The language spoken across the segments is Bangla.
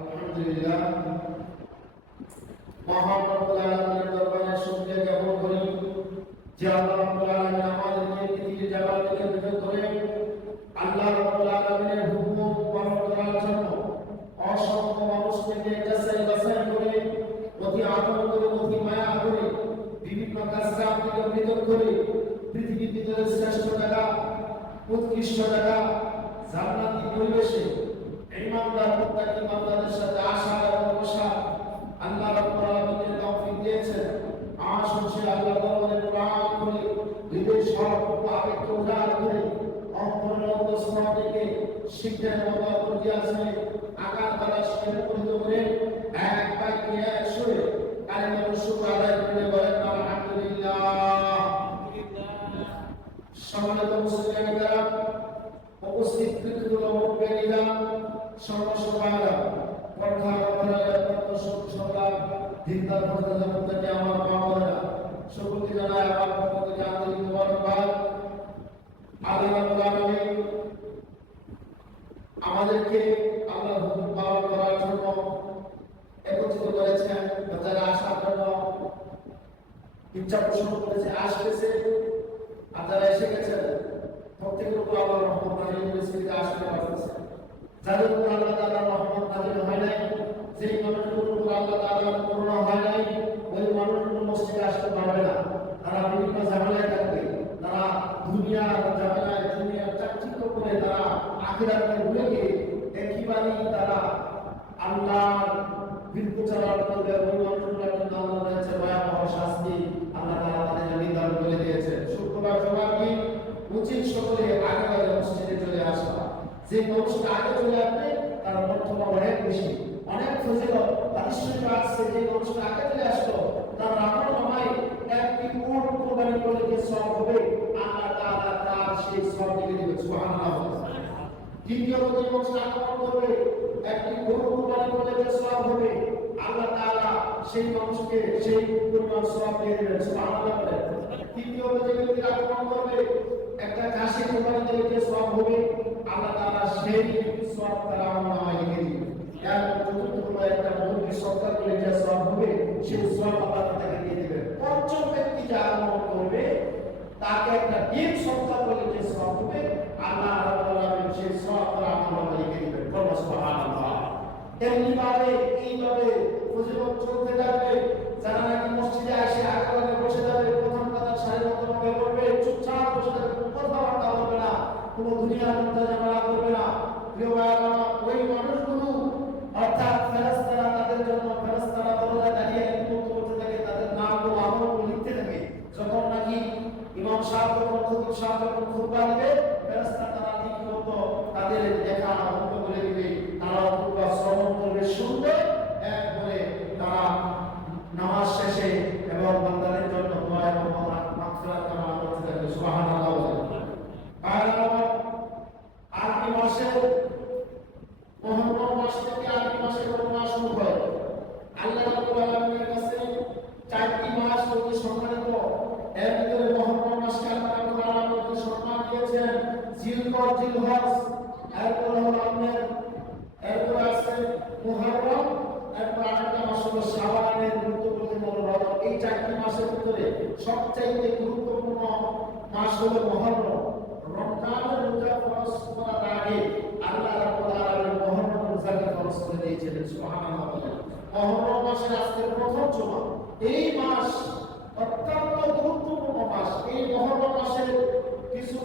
আলহামদুলিল্লাহ। মহান রব্বুল আলামিনের করি আল্লাহ রব্বুল আলামিনের হুকুম মানুষকে বাছাই করে আদর করে মায়া করে, বিভিন্ন কাজ থেকে বিরত করে পৃথিবীর ভিতরে শ্রেষ্ঠ জায়গা, উৎকৃষ্ট জায়গা, জান্নাতি পরিবেশে ইমানদার মুত্তাকি বান্দাদের সাথে আশা এবং বসা আল্লাহ রাব্বুল আলামিনের তৌফিক দিয়েছেন। আসুন সে আল্লাহ দরবারে প্রাণ করে হৃদয় সব আবেগকে উজাড় করে অন্তরের অন্তঃস্থল থেকে শিক্ষার মতো পর্যায়ে আকার দ্বারা শিক্ষা পরিণত করে এক বাক্যে এক সুরে কালিমার শুকর আদায় করে বলেন, আলহামদুলিল্লাহ। সম্মানিত মুসলিম উপস্থিত কৃতজ্ঞ মুখবেরিরা সত্যা দিনদার পর্দা জগৎকে আমার সকলকে থেকে আন্তরিক মুবারকবাদ। আল্লাহ আমাদেরকে আল্লাহর হুকুম পালন করার জন্য একত্রিত করেছেন যারা আসার জন্য। ইচ্ছা পোষণ করেছে আসতেছে আর যারা এসে গেছেন। প্রত্যেকের উপর আল্লাহ করেছে আসতে পারতেছে। যাদের উপর আল্লাহ তাআলা রহমত নাজিল হয় নাই, যেই মানুষগুলোর উপর আল্লাহ তাআলার করুণা হয় নাই, ওই মানুষগুলো মসজিদে আসতে পারবে না। তারা বিভিন্ন ঝামেলায় থাকবে, তারা দুনিয়ার ঝামেলায়, দুনিয়ার চাকচিক্য করে তারা আখিরাতকে ভুলে গিয়ে একইবারই তারা আল্লাহর বিরুদ্ধাচারণ করবে। ওই মানুষগুলোর জন্য আল্লাহ রয়েছে ভয়াবহ শাস্তি আল্লাহ তাআলা তাদের নির্ধারণ করে দিয়েছে। শুক্রবার জমার দিন উচিত সকলে আগে আগে মসজিদে চলে আসা যে মানুষটা আগে চলে আসবে, তার বর্তমান অনেক বেশি। অনেক ফজিলত হাদিস আসছে যে মানুষটা আগে চলে আসলো, তার রাবণ নামায় একটি উট কোরবানি করলে যে সব হবে, আল্লাহ তাআলা তার সেই সব দিকে দিবে। সুবহানাল্লাহ। দ্বিতীয়ত যে মানুষটা আগমন করবে, একটি গরু কোরবানি করলে যে সব হবে, আল্লাহ তাআলা সেই মানুষকে সেই পরিমাণ সব দিয়ে দেবেন। সুবহানাল্লাহ তৃতীয়ত যে ব্যক্তি আগমন করবে, একটা কাশি কোরবানি দিলে যে সব হবে আল্লাহ তারা সেই সব তারা আমার নামায় একটা মুরগি সৎকার করলে যে সব হবে, সেই সব আল্লাহ তাকে দিয়ে দেবে। পঞ্চম ব্যক্তি যা আরম্ভ করবে, তাকে একটা ডিম সৎকার করলে যে সব হবে, আল্লাহ আলামিন সেই সব তার এমনি ভাবে এইভাবে ফজিলত চলতে থাকবে যারা নাকি মসজিদে আসে আগে বসে যাবে প্রথম কথা সাড়ে মতো ভাবে করবে চুপচাপ বসে যাবে কোনো কথাবার্তা বলবে না কোনো দুনিয়ার মধ্যে ঝামেলা করবে না প্রিয় ভাইরা ওই মানুষগুলো অর্থাৎ ফেরেশতারা তাদের জন্য ফেরেশতারা দরজায় দাঁড়িয়ে মুক্ত করতে থাকে তাদের নাম ও আমল লিখতে থাকে যখন নাকি ইমাম সাহেব যখন খতিব সাহেব যখন খুতবা দিবে ফেরেশতা তারা লিখিত তাদের লেখা বন্ধ করে দিবে তারা খুতবা শ্রবণ করবে শুনবে একবারে তারা নামাজ শেষে এবং বান্দাদের জন্য দোয়া এবং মাগফিরাত কামনা করতে থাকবে সুবহানাল্লাহ আর আরবি মাসের মহরম মাস থেকে আরবি মাসের মাস শুরু হয়। আল্লাহ রাব্বুল আলামিনের কাছে চারটি মাস অতি সম্মানিত। এর ভিতরে মহরম মাসকে আল্লাহ রাব্বুল আলামিন অতি সম্মান দিয়েছেন, জিলকর, জিলহজ। এরপর হলো আপনার, এরপর আছে মুহররম, এরপর আরেকটা মাস হলো সবচাইতে গুরুত্বপূর্ণ মাস হলো মুহররম রমজানের রোজা আগে আল্লাহ রাব্বুল আলামিন মুহররম রোজাকে ফরজ করে দিয়েছিলেন, সুবহানাল্লাহ আজকের প্রথম জুমা। এই মাস অত্যন্ত গুরুত্বপূর্ণ মাস। এই মুহররম মাসের কিছু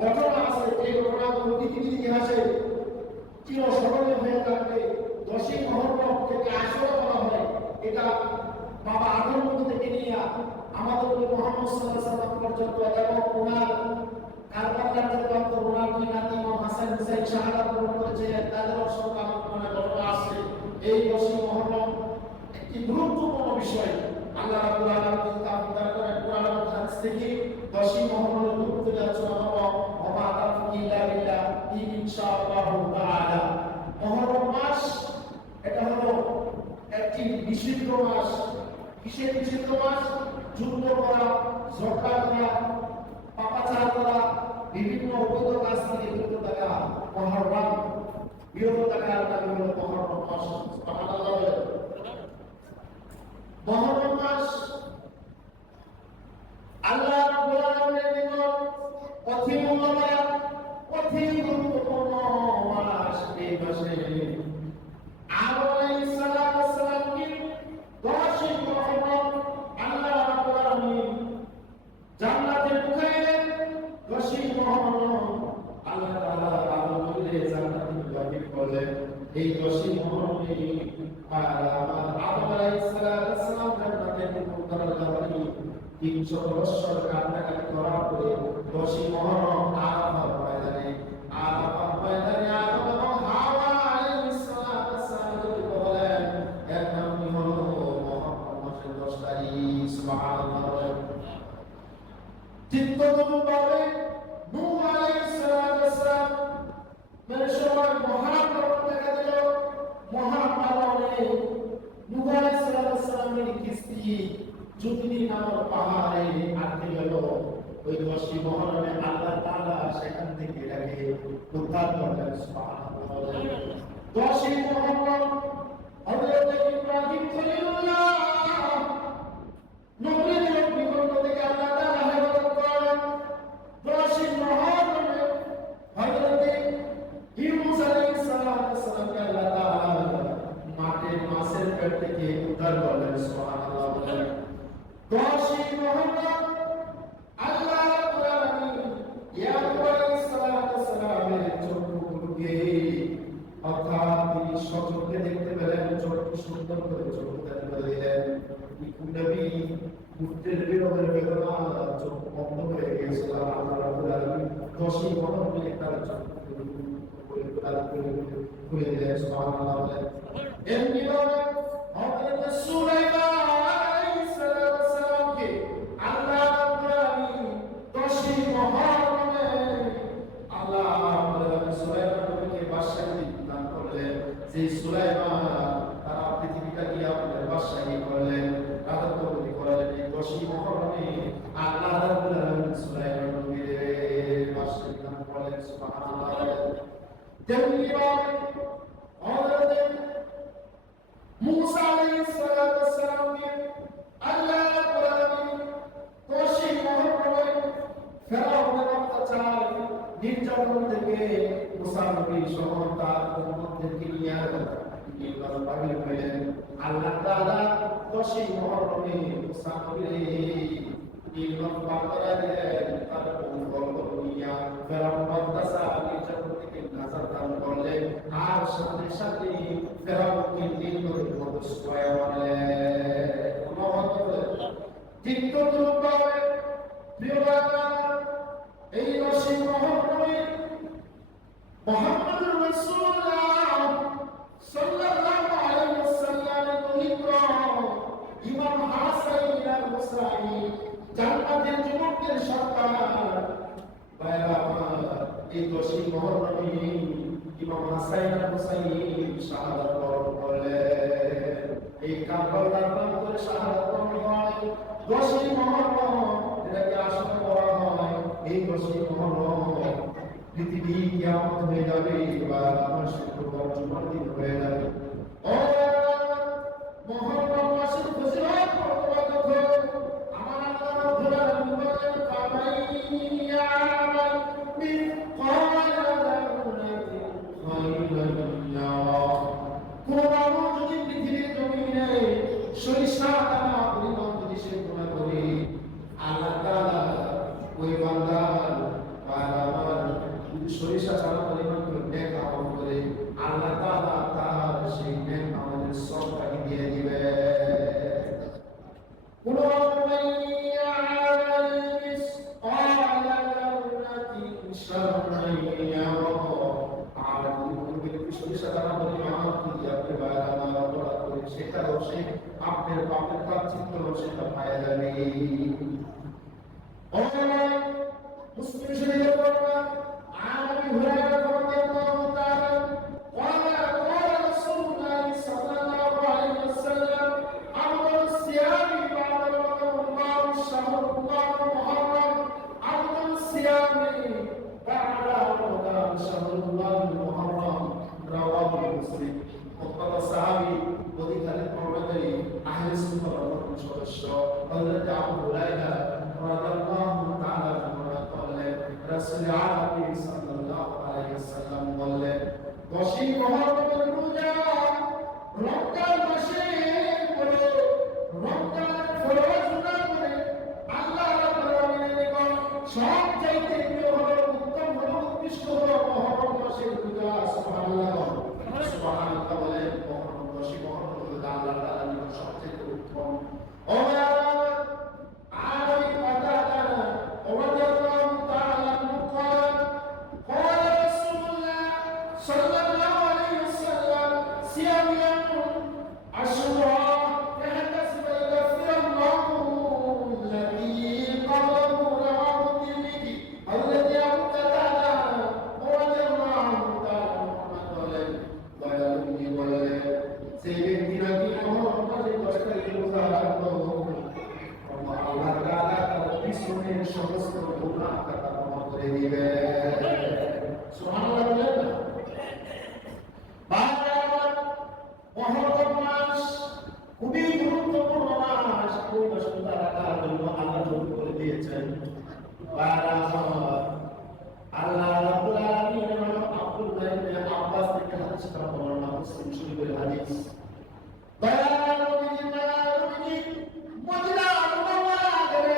ঘটনা আছে, এই ঘটনাগুলো পৃথিবীর ইতিহাসে হয়ে থাকবে। দশই মহরম থেকে আসরে বলা হয়, এটা বাবা নবী থেকে নিয়ে আমাদের নবী মুহাম্মদ সাল্লাল্লাহু পর্যন্ত এবং হাসান হুসাইন শাহাদাত বরণ আছে। এই দশই মহরম একটি গুরুত্বপূর্ণ বিষয়। আল্লাহ রাব্বুল আলামিন থেকে। দশই মহরমের গুরুত্ব আলোচনা মাস, এটা হলো একটি নিষিদ্ধ মাস। কিসের নিষিদ্ধ মাস যুদ্ধ করা, ঝগড়া করা, পাপাচার করা, বিভিন্ন অবৈধ কাজ থেকে বিরত থাকা মহরম বিরত থাকার নামই হলো মহরম মাস। মহরম মাস আল্লাহ অতি মূল্যবান গুরুত্বপূর্ণ মাস এই মাসে আদম আলাইহিস সালাম সালামকে দশই মহরম আল্লাহ রাব্বুল আলামিন জান্নাতে ঢুকাইলেন দশই মহরম আল্লাহ তাআলা আদমকে জান্নাতে ঢুকাইতে বলেন এই দশই মহরমে আদম আলাইহিস সালাম জান্নাতে ঢুকাইলেন তিনশো বৎসর কান্নাকাটি করার পরে দশই মহরম আরাফার ময়দানে আরাফার ময়দানে আদম সালামের কিস্তি যুদ্ধি নামক পাহাড়ে আটকে গেল ওই দশটি মহরমে আল্লাহ তাআলা সেখান থেকে এটাকে উদ্ধার করলেন সুবহানাল্লাহ দশই মহরম হযরত ইব্রাহিম খলিলুল্লাহ নবীদের বিপন্ন থেকে আল্লাহ তাআলা হেফাজত করেন দশই মহরমে হযরত ইউনূস আলাইহিস সালামকে আল্লাহ তাআলা মাটির মাছের পেট থেকে উদ্ধার করলেন সুবহানাল্লাহ বলেন অর্থাৎ দেখতে পেলেন চোখ সুন্দর করে চোখ দেখতে পেলেন নবী উত্তের বিরোধের বেদনা চোখ বন্ধ হয়ে গিয়েছিল আল্লাহ রাব্বুল আলামিন দশই দিলেন সুবহানাল্লাহ এমনি ভাবে হযরত সুলাইমান আলাইহিস সালামকে আল্লাহ রাব্বুল আলামিন দশই মহরমে আল্লাহ রাব্বুল আলামিন সুলাইমানকে বাদশাহী দান করলেন যে সুলাইমান তারা পৃথিবীটাকে আপনার বাদশাহী করলেন রাজত্বপতি করলেন এই দশই মহরমে আল্লাহ রাব্বুল আলামিন সুলাইমানকে বাদশাহী দান করলেন সুবহানাল্লাহ তেমনি ভাবে হযরত মুসা আলাইহিস সালাতু ওয়াসসালামকে আল্লাহ আলামিন দশই মহরমে ফেরাউনের অত্যাচার নির্যাতন থেকে মুসা নবী সহ তার তাআলা মহরমে মুসা নবীর নির্বাচ বার্তা দিলেন তার কৌশল নিয়া ফেরাউন অত্যাচার নির্যাতন থেকে নাজাত দান করলেন আর সাথে সাথে ফেরাউনকে নির্বাচন মতো সহায় মানলেন অনুভব চিত্তরূপে প্রিয় বাবা এই রশি মহরমে মুহাম্মদুর রাসূলুল্লাহ সাল্লাল্লাহু আলাইহি ওয়াসাল্লামের পবিত্র ইমাম হাসান আর হুসাইন জান্নাতের যুবকদের সরকার ভাইরা এই দশই মহরমে ইমাম আর হুসাইন শাহাদাত বরণ করলেন। এই কারবালার নাম করে শাহাদাত বরণ হয়। দশই মহরম এটাকে আসলে করা হয়। এই দশই মহরম যাবে বা يعمل مثل করেন সেটাও সে আপনার পাপের প্রাচিত্য তা পাওয়া যাবে মুসলিম শরীরের বর্ণনা আবু হুরায়রা রাদিয়াল্লাহু হযরত আবু হুরায়রা রাদিয়াল্লাহু তাআলা বর্ণনা করলেন রাসূল আকরাম সাল্লাল্লাহু আলাইহি ওয়াসাল্লাম বললেন দশই মহররমের রোজা রমজান মাসে পড়ে রমজানের ফরজ রোজা করে আল্লাহ রাব্বুল আলামিনের নিকট সব চাইতে প্রিয় হলো উত্তম হলো উৎকৃষ্ট হলো মহররম মাসের রোজা সুবহানাল্লাহ সুবহানাল্লাহ বলে মহররম দশই মহররম রোজা আল্লাহ তাআলার নিকট সবচেয়ে উত্তম। ও ওই মাসটা রাখার জন্য আল্লাহ তৌফিক করে দিয়েছেন আল্লাহ আব্বাস থেকে হাদিসটা বর্ণনা করছেন শুরু করে হাদিস দয়াল নবীজি দয়াল নবীজি মদিনা মুনাওয়ারা গেলে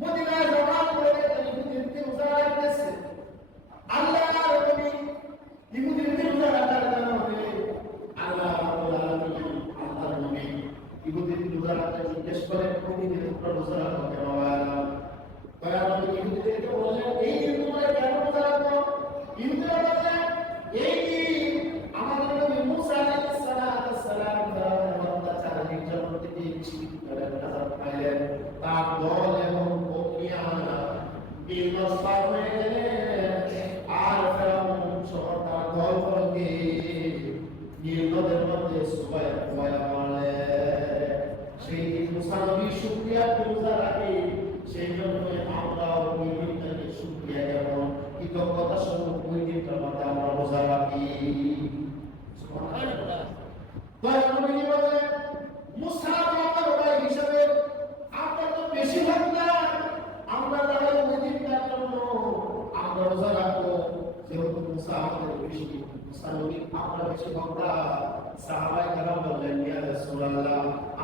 মদিনা জমা করে ইহুদিদেরকে রোজা রাখতেছে আল্লাহ নবী ইহুদিদেরকে রোজা রাখার কারণে আল্লাহ রাব্বুল আলামিন আল্লাহ নবী ইহুদিদের রোজা রাখতে জিজ্ঞেস করে ইহুদিদের উপর রোজা রাখো কেন আল্লাহ দয়াল নবী ইহুদিদেরকে বললেন এই দিন তোমরা কেন রোজা রাখো ইহুদিরা বললেন এই দিন আমাদের নবী মুসা আলাইহিস সালাতু সালাম তার অত্যাচার নির্যাতন থেকে মুক্তি করে নাজাত পাইলেন তার দল এবং বকরিয়া বিনস্তার হয়ে গেলেন আর ফেরাউন সহ তার দল ফলকে নীলনদের মধ্যে সুবাই সুবাই মারলে সেই দিন মুসা নবী শুকরিয়া রোজা রাখে সেই জন্য আমরা ওই দিনটাকে শুকরিয়া যেমন কৃতজ্ঞতা স্বরূপ ওই দিনটার মধ্যে আমরা রোজা রাখি দয়া নবী বলে মুসা আমাদের ভাই হিসাবে আমরা তো বেশি ভাগ না আমরা তাহলে ওই দিনটার জন্য আমরা রোজা রাখব যেহেতু মুসা আমাদের বেশি মুসা নবী আমরা বেশি ভক্তা সাহাবাই কারাম বললেন ইয়া রাসূলুল্লাহ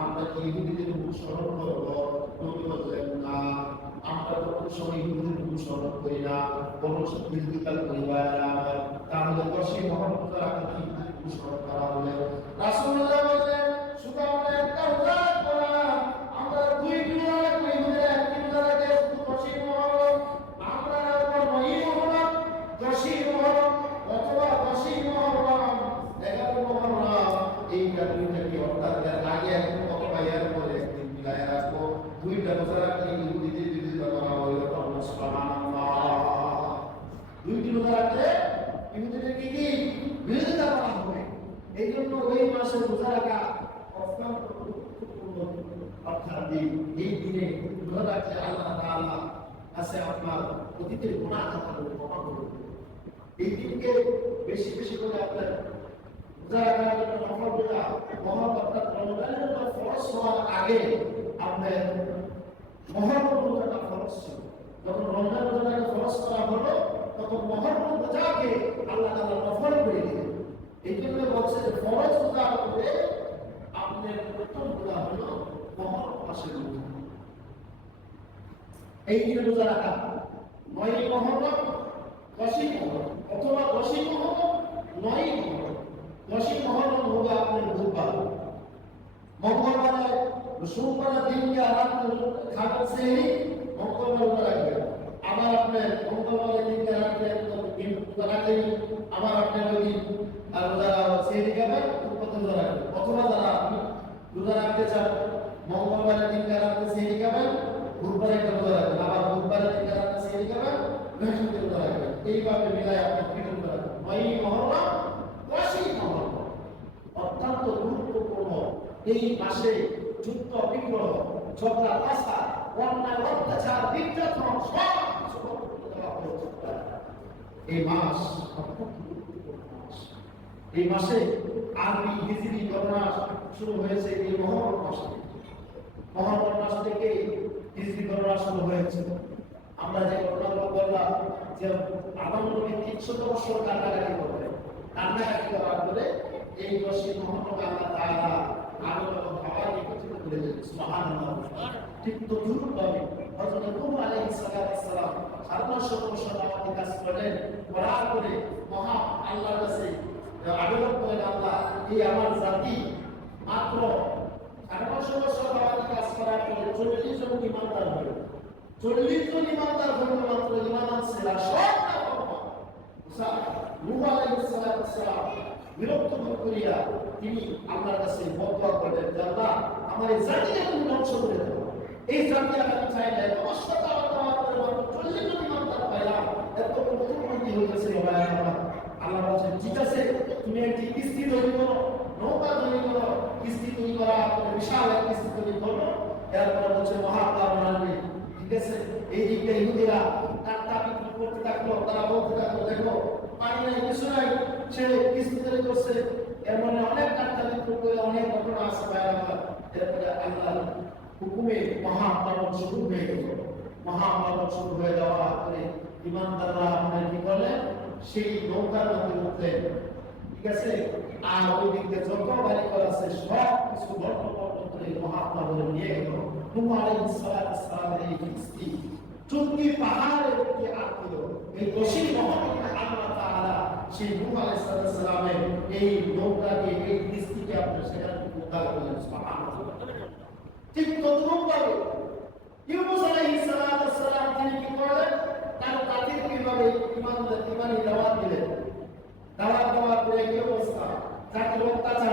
আমরা কি ইহুদিদের অনুসরণ করব? নবী বললেন, না, আমরা তো কোন সময় ইহুদিদের অনুসরণ করি না। বরং ইহুদিকাল পরিবার আমার তাহলে দশই রাখা কি করা হলে। রাসূলুল্লাহ বললেন শুধু আমরা একটা উদাহরণ করলাম আমরা দুই দিন রাখব ইহুদিরা এক দিন রাখে শুধু দশই মহরম আমরা রাখব নয়ই মহরম দশই মহরম অথবা দশই মহরম এগারো মহরম এই দুইটাকে অর্থাৎ এর আগে একদিন অথবা এর পরে একদিন মিলায় রাখব দুইটা রোজা রাখলে ইহুদিদের বিরোধিতা করা হইল তখন সুবহানাল্লাহ দুইটি রোজা রাখলে ইহুদিদেরকে কি বিরোধিতা করা হবে এই জন্য ওই মাসে রোজা রাখা অত্যন্ত গুরুত্বপূর্ণ অর্থাৎ এই দিনে রোজা রাখলে আল্লাহ তাআলা কাছে আপনার অতীতের গুনাহ খাতা ক্ষমা করবে এই দিনকে বেশি বেশি করে আপনার আগে আপনার মহরম রোজাটা ফরজ ছিল। যখন রমজান রোজাটাকে ফরজ করা হলো, তখন মহরম রোজাকে আল্লাহ তাআলা নফল করে দিলেন। এই জন্য বলছে ফরজ রোজা আপনার প্রথম রোজা হলো মহরম মাসের এই দিনে রোজা রাখা নয় মহরম দশই অথবা দশই মহরম নয় মহরম দশই মহরম হবে আপনার বুধবার মঙ্গলবারে সোমবার দিনকে আরাম খাবার সেই মঙ্গলবার রোজা আবার আপনার মঙ্গলবার দিনকে রাখবেন রোজা রাখলেন আবার আপনার আর রোজা সেই দিকে আবার রোজা অথবা যারা আপনি রোজা রাখতে চান মঙ্গলবারের দিনকে রাখতে সেই দিকে আবার বুধবারে একটা রোজা রাখবেন। আবার বুধবারের রোজা রাখবেন। এইভাবে মিলাই আপনি নয় মহরম মহরম। অত্যন্ত গুরুত্বপূর্ণ এই মাসে যুদ্ধ, বিগ্রহ, ঝগড়া ভাষা অন্যায়, অত্যাচার, নির্যাতন, সব করে। এই মাস। এই মাসে আরবি হিজরি গণনা শুরু হয়েছে এই মহরম মাসে। মহরম মাস থেকে হিজরি হয়েছে। আমরা যে গণনা বললাম, যে আনন্দ তিনশত বছর কাটাকাটি করবে কান্নাকাটি করার পরে এই করে দেন সুবহানাল্লাহ ঠিক করার করে মহা আল্লাহ আমার জাতি মাত্র বছর করার পরে চল্লিশ জন ইমানদার হল। চল্লিশ জন ইমানদার হল মাত্র করিয়া তিনি আল্লাহর কাছে আমার এই করে এই জাতি আমি চাইলে অবশ্য তাওয়ার তাওয়ার করে মাত্র চল্লিশ জন ইমানদার পাইলাম। এত প্রতিমন্ত্রী হইতেছে আল্লাহ বলছেন, ঠিক আছে, তুমি একটি কিস্তি তৈরি করো, নৌকা তৈরি করো, কিস্তি তৈরি করা, বিশাল এক কিস্তি তৈরি এরপরে বলছে, মহাত্মা বানাবে ঠিক আছে? এই দিকে ইহুদিরা টাকা বিক্রি করতে থাকল, তারা বলতে থাকল, দেখো, পানি নাই, কিছু নাই, সে কিস্তি করছে। এর মানে অনেক টাকা বিক্রি করে অনেক ঘটনা আছে বাইরে আমার। এরপরে আল্লাহ হুকুমে মহাপালন শুরু হয়ে গেল মহাপালন শুরু হয়ে যাওয়া করে ইমানদাররা আপনার কি করলেন? সেই নৌকার মধ্যে উঠলেন। ঠিক আছে? আর ওই দিক যত বাড়ি করা আছে সব কিছু বর্ণ করে মহাত্মা বলে নিয়ে গেল আলাইহিস সালামের এই কিস্তি চুক্তি পাহাড়ের উপরে আটকিল এই দোষী মহাত্মা আল্লাহ তাআলা সেই আলাইহিস সালামের এই নৌকাকে এই কিস্তিকে আপনার সেখানে উদ্ধার করলেন ঠিক তদ্রুপ ভাবে ইউনুস আলাইহিস সালাম তিনি কি করলেন তার তাদের কীভাবে ইমান ইমানি দাওয়াত দিলেন দাওয়াত দেওয়ার পরে কি অবস্থা। জাতির অত্যাচার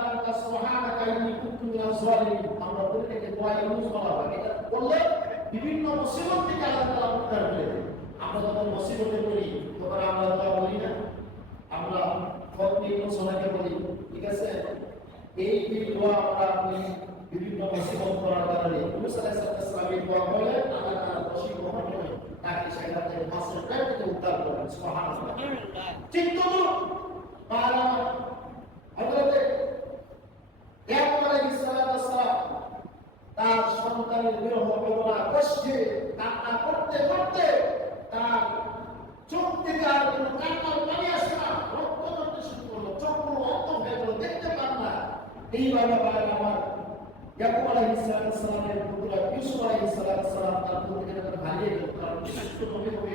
আনতা সুবহানাকা ইন্নী কুনতু মিনাজ জালিমিন আমরা বলি যে দোয়া ইউনুস বলা হয় এটা বললে বিভিন্ন মুসিবত থেকে আল্লাহ তাআলা উদ্ধার করে দেন আমরা যখন মুসিবতে পড়ি তখন আমরা দোয়া বলি না। আমরা ফতনি বলি ঠিক আছে? এই যে দোয়া আমরা আপনি বিভিন্ন মুসিবত করার কারণে ইউনুস আলাইহিস সালামের দোয়া বলে আল্লাহ তাআলা দোষী গ্রহণ করে তাকে সেখান থেকে মাছের পেট থেকে উদ্ধার করেন সুবহানাল্লাহ। ঠিক পালা হযরতে ইয়াকুব আলাইহিস সালাম তার সন্তানের বিরহ বেদনা কষ্টে কান্না করতে করতে তার চোখ থেকে আর কোনো কান্নার পানি আসে না রক্ত করতে শুরু করল চক্ষু অন্ত হয়ে গেল দেখতে পান না এইভাবে ভাই আমার ইয়াকুব আলাইহিস সালামের পুত্র ইউসুফ আলাইহিস সালাম তার পুত্রকে যখন হারিয়ে গেল কারণ বিশিষ্ট নবী হবে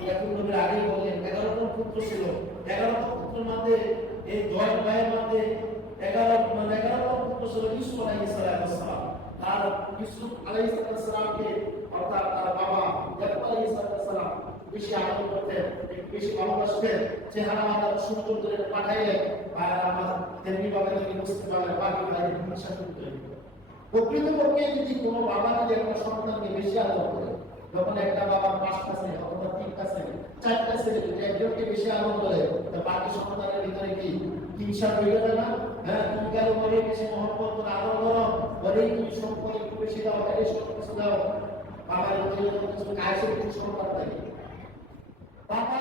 ইয়াকুব নবীর আগে বললেন এগারো জন পুত্র ছিল এগারো মানে এগারো পুত্র ছিল ইউসুফ অর্থাৎ তার বাবা করতেন বেশি ভালোবাসতেন চেহারা পাঠাইলেন আর তেমনি ভাবে যদি বুঝতে পারলে প্রকৃতপক্ষে যদি কোনো বাবা যদি একটা সন্তানকে বেশি আদর করে যখন একটা বাবা পাঁচটা ছেলে, অথবা তিনটা ছেলে, চারটা ছেলে যদি একজনকে বেশি আনন্দ করে, তা বাকি সন্তানের ভিতরে কি হিংসা হয়ে যাবে না? হ্যাঁ তুমি কেন বলে বেশি মহব্বত আদর করো? বলেই তুমি সম্পদ একটু বেশি দাও এই সব কিছু দাও। বাবার কিছু কাজ সম্পদ থাকে বাবা